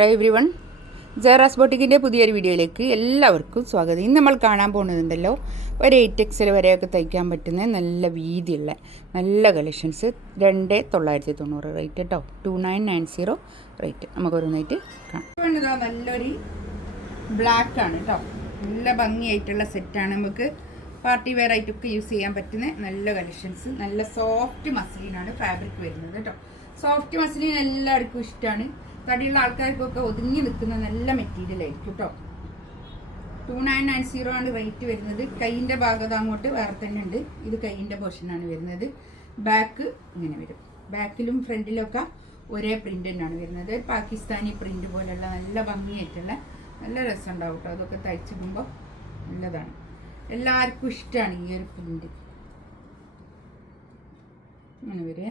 Hello every one, ജയറാസ് ബോട്ടിക്കിൻ്റെ പുതിയൊരു വീഡിയോയിലേക്ക് എല്ലാവർക്കും സ്വാഗതം. ഇന്ന് നമ്മൾ കാണാൻ പോകുന്നതുണ്ടല്ലോ, ഒരു 8XL വരെയൊക്കെ തയ്ക്കാൻ പറ്റുന്ന നല്ല വീതിയുള്ള നല്ല കളക്ഷൻസ്. 2990 റേറ്റ് കേട്ടോ, 2990 റേറ്റ്. നമുക്കൊരുന്നായിട്ട് കാണാം. ഇതാ നല്ലൊരു ബ്ലാക്ക് ആണ് കേട്ടോ, നല്ല ഭംഗിയായിട്ടുള്ള സെറ്റാണ്. നമുക്ക് പാർട്ടി വെയർ ആയിട്ടൊക്കെ യൂസ് ചെയ്യാൻ പറ്റുന്ന നല്ല കളക്ഷൻസ്. നല്ല സോഫ്റ്റ് മസ്ലിനാണ് ഫാബ്രിക് വരുന്നത് കേട്ടോ. സോഫ്റ്റ് മസ്ലിൻ എല്ലാവർക്കും ഇഷ്ടമാണ്. തടിയുള്ള ആൾക്കാർക്കൊക്കെ ഒതുങ്ങി നിൽക്കുന്ന നല്ല മെറ്റീരിയൽ ആയിരിക്കും കേട്ടോ. 2990 ആണ് റേറ്റ് വരുന്നത്. കൈയിൻ്റെ ഭാഗത്ത് അങ്ങോട്ട് വേറെ തന്നെ ഉണ്ട്. ഇത് കൈയിൻ്റെ പോർഷനാണ് വരുന്നത്. ബാക്ക് ഇങ്ങനെ വരും. ബാക്കിലും ഫ്രണ്ടിലൊക്കെ ഒരേ പ്രിൻ്റ് തന്നെയാണ് വരുന്നത്. പാകിസ്ഥാനി പ്രിൻ്റ് പോലെയുള്ള നല്ല ഭംഗിയായിട്ടുള്ള നല്ല രസം ഉണ്ടാവും കേട്ടോ. അതൊക്കെ തയ്ച്ചിടുമ്പോൾ നല്ലതാണ്. എല്ലാവർക്കും ഇഷ്ടമാണ് ഈ ഒരു പ്രിൻ്റ്. ഇങ്ങനെ വരെ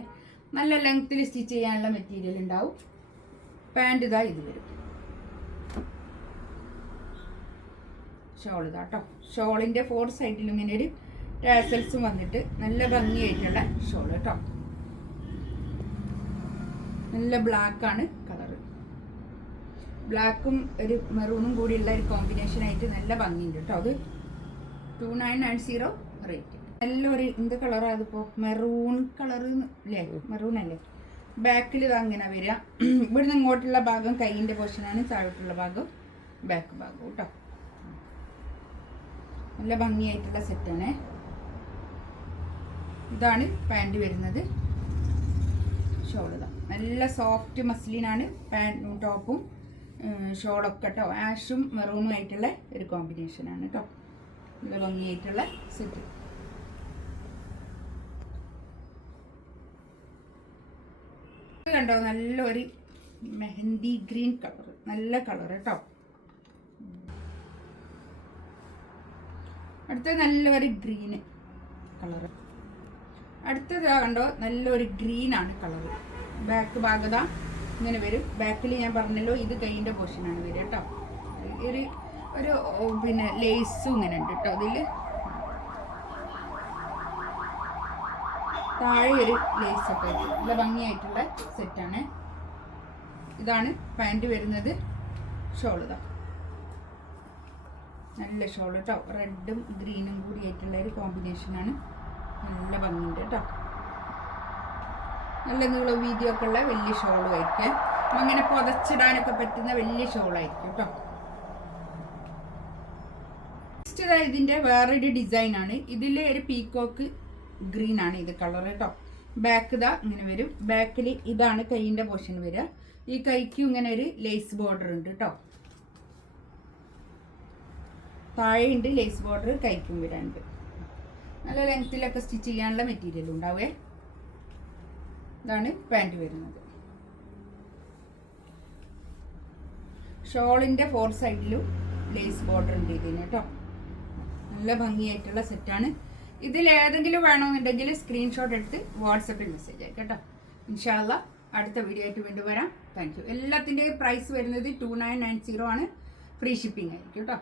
നല്ല ലെങ്ത്തിൽ സ്റ്റിച്ച് ചെയ്യാനുള്ള മെറ്റീരിയൽ ഉണ്ടാവും. പാൻറ് ഇതാ ഇത് വരും. ഷോൾ ഇതാ കേട്ടോ. ഷോളിൻ്റെ 4 സൈഡിലും ഇങ്ങനെ ഒരു ടാസൽസും വന്നിട്ട് നല്ല ഭംഗിയായിട്ടുള്ള ഷോൾ കേട്ടോ. നല്ല ബ്ലാക്കാണ് കളറ്. ബ്ലാക്കും ഒരു മെറൂണും കൂടിയുള്ള ഒരു കോമ്പിനേഷൻ ആയിട്ട് നല്ല ഭംഗിയുണ്ട് കേട്ടോ. അത് 2990 റേറ്റ്. നല്ലൊരു എന്ത് കളറാണ് അതിപ്പോൾ? മെറൂൺ കളറ് അല്ലേ? മെറൂൺ അല്ലേ? ബാക്കിൽ ഇത് അങ്ങനെ വരിക. ഇവിടുന്ന് ഇങ്ങോട്ടുള്ള ഭാഗം കൈയിൻ്റെ പോർഷനാണ്, താഴോട്ടുള്ള ഭാഗം ബാക്ക് ഭാഗം കേട്ടോ. നല്ല ഭംഗിയായിട്ടുള്ള സെറ്റാണ്. ഇതാണ് പാൻറ് വരുന്നത്. ഷോൾ ഇതാ നല്ല സോഫ്റ്റ് മസ്ലിനാണ് പാൻറ്റും ടോപ്പും ഷോളൊക്കെ കേട്ടോ. ആഷും മെറൂണും ആയിട്ടുള്ള ഒരു കോമ്പിനേഷനാണ് കേട്ടോ. നല്ല ഭംഗിയായിട്ടുള്ള സെറ്റ്. കണ്ടോ, നല്ലൊരു മെഹന്തി ഗ്രീൻ കളർ, നല്ല കളർ കേട്ടോ. അടുത്തത് നല്ലൊരു ഗ്രീന് കളർ. അടുത്തത് കണ്ടോ, നല്ലൊരു ഗ്രീനാണ് കളർ. ബാക്ക് ഭാഗത ഇങ്ങനെ വരും. ബാക്കിൽ ഞാൻ പറഞ്ഞല്ലോ ഇത് കൈയിൻ്റെ പോർഷനാണ് വരിക കേട്ടോ. ഒരു പിന്നെ ലേസും ഇങ്ങനെ ഉണ്ട് കേട്ടോ. അതിൽ താഴെ ഒരു ലേസൊക്കെ ആയിട്ട് നല്ല ഭംഗിയായിട്ടുള്ള സെറ്റാണ്. ഇതാണ് പാൻറ് വരുന്നത്. ഷോൾ ഇതാ നല്ല ഷോൾ കേട്ടോ. റെഡും ഗ്രീനും കൂടി ആയിട്ടുള്ള ഒരു കോമ്പിനേഷനാണ്. നല്ല ഭംഗിയുണ്ട് കേട്ടോ. നല്ല നീളം വീതിയൊക്കെ ഉള്ള വലിയ ഷോളും ആയിരിക്കും. അങ്ങനെ പുതച്ചിടാനൊക്കെ പറ്റുന്ന വലിയ ഷോളായിരിക്കും കേട്ടോ. നെക്സ്റ്റ് ഇതിൻ്റെ വേറൊരു ഡിസൈനാണ്. ഇതിൽ ഒരു പീക്കോക്ക് ഗ്രീൻ ആണ് ഇത് കളർ കേട്ടോ. ബാക്ക് ഇതാ ഇങ്ങനെ വരും. ബാക്കിൽ ഇതാണ് കൈയിൻ്റെ പോർഷൻ വരിക. ഈ കൈക്കും ഇങ്ങനെ ഒരു ലേസ് ബോർഡർ ഉണ്ട് കേട്ടോ. താഴെയുണ്ട് ലേസ് ബോർഡർ, കൈക്കും വരാനുണ്ട്. നല്ല ലെങ്ത്തിലൊക്കെ സ്റ്റിച്ച് ചെയ്യാനുള്ള മെറ്റീരിയൽ ഉണ്ടാവേ. ഇതാണ് പാൻറ് വരുന്നത്. ഷോളിൻ്റെ 4 സൈഡിലും ലേസ് ബോർഡർ ഉണ്ട് ഇതിന് കേട്ടോ. നല്ല ഭംഗിയായിട്ടുള്ള സെറ്റാണ്. ഇതിൽ ഏതെങ്കിലും വേണമെന്നുണ്ടെങ്കിൽ സ്ക്രീൻഷോട്ട് എടുത്ത് വാട്സപ്പിൽ മെസ്സേജ് ആയി കേട്ടോ. ഇൻഷാ അല്ലാഹ് അടുത്ത വീഡിയോ ആയിട്ട് വീണ്ടും വരാം. Thank you. എല്ലാത്തിൻ്റെയും പ്രൈസ് വരുന്നത് 2990 ആണ്. ഫ്രീ ഷിപ്പിംഗ് ആയിരിക്കും കേട്ടോ.